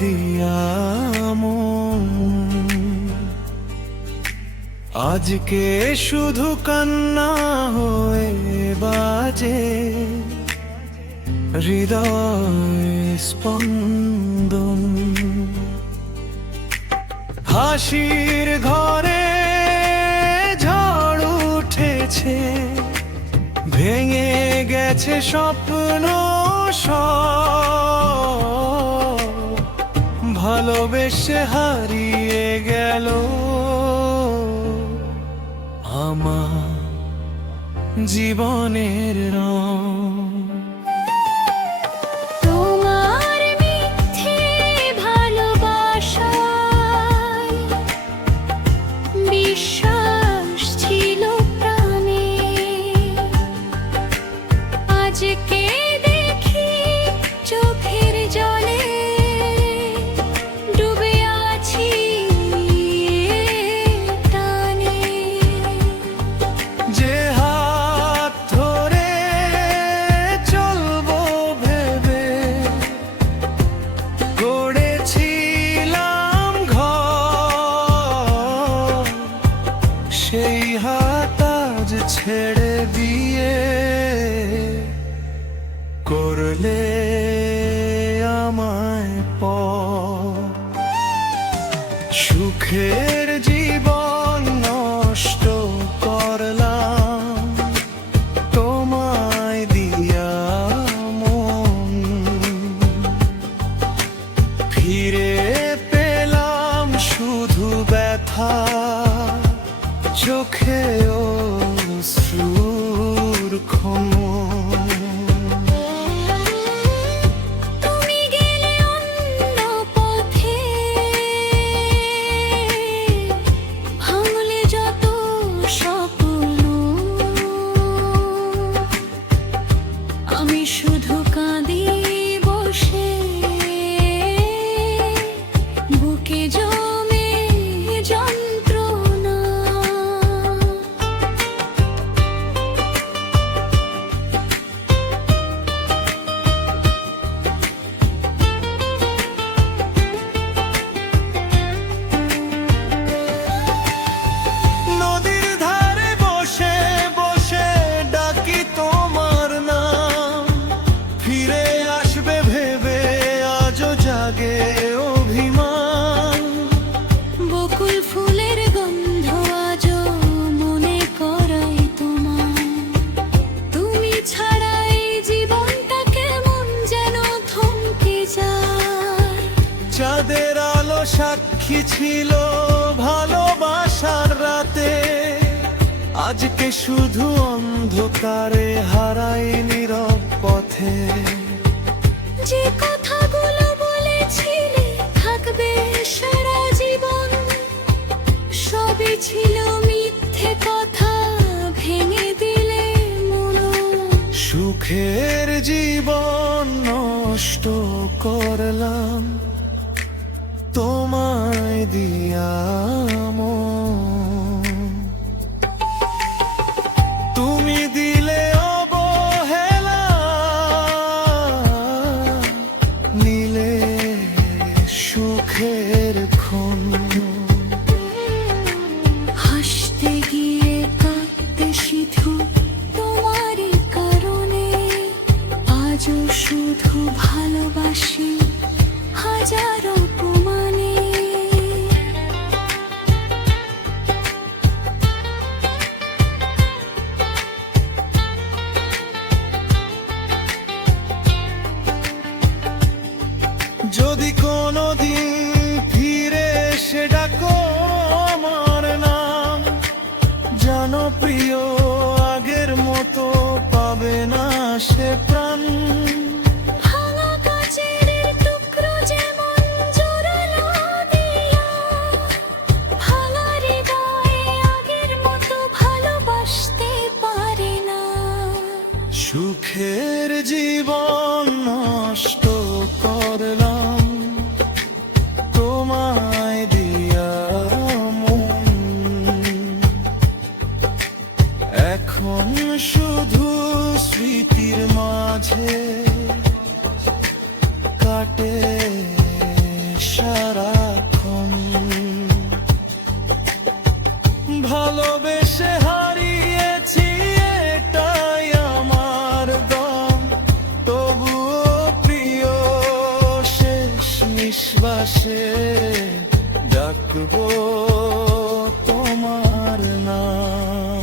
দিয়া মন আজকে শুধু কান্না হয়ে বাজে হৃদয় স্পন্দন। হাসির ঘরে ঝড় উঠেছে, ভেঙে গেছে স্বপ্ন সব, ভালোবেসে হারিয়ে গেল আমার জীবনের রং। সেই হাত আজ ছেড়ে দিয়ে করলে আমায় পর। সুখের জীবন নষ্ট করলাম তোমায় দিয়া মন, ফিরে পেলাম শুধু ব্যথা, চোখে অশ্রুর খনন। তুমি গেলে অন্য পথে, ভাঙলে যত স্বপ্ন, আমি শুধু কাঁদি বসে, বুকে জমে যন্ত্রণা। নদীর ধারে বসে বসে ডাকি তোমার নাম, ফিরে আসবে ভেবে আজও জাগে অভিমান। বকুল ফুলের গন্ধ আজও মনে করাই তোমায়, তুমি ছাড়া এই জীবনটা কেমন যেন থমকে যায়। চাঁদের আলো সাক্ষী ছিল ভালোবাসার রাতে, আজকে শুধু অন্ধকারে হারাই নীরব পথে। যে কথাগুলো বলেছিলে থাকবে সারা জীবন, সবই ছিল মিথ্যে কথা, ভেঙে দিলে মন। সুখের জীবন নষ্ট করলাম তোমায় দিয়া মন, তুমি দিলে অবহেলা, নিলে সুখের ক্ষণ। হাসতে গিয়ে কাঁদতে শুধু তোমারই কারণে, আজও শুধু ভালোবাসি হাজারো অপমানে। যদি কোনোদিন ফিরে এসে ডাকো আমার নাম, জানো প্রিয় আগের মতো পাবে না সে প্রাণ। ভাঙা কাচের টুকরো যেমন জোরালো দিয়া, ভাঙা হৃদয়ে আগের মতো ভালোবাসতে পারে না। সুখের জীবন নষ্ট করলাম তোমায় দিয়া মন, এখন শুধু স্মৃতির মাঝে কাটে নিঃশ্বাসে ডাকবো তোমার নাম।